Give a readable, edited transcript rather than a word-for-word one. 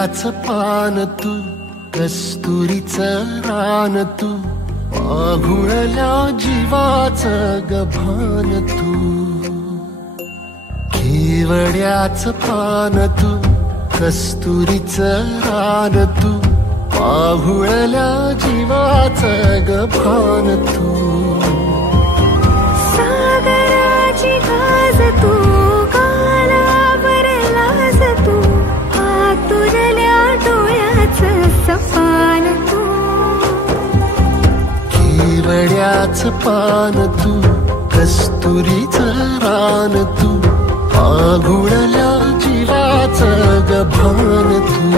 केवड्याचं पान तू, कस्तुरीचं रान तू, आघुळल्या जीवाचं गभान तू. केवड्याचं पान तू, कस्तुरीचं रान तू, आघुळल्या जीवाचं गभान तू. सागराची गाज तू, कालावरलाज तू, आतुरल्या डोळ्याचं सपान तू. केवड्याचं पान तू, कस्तुरीचं रान तू, आघुळल्या जीवाचं गभान तू.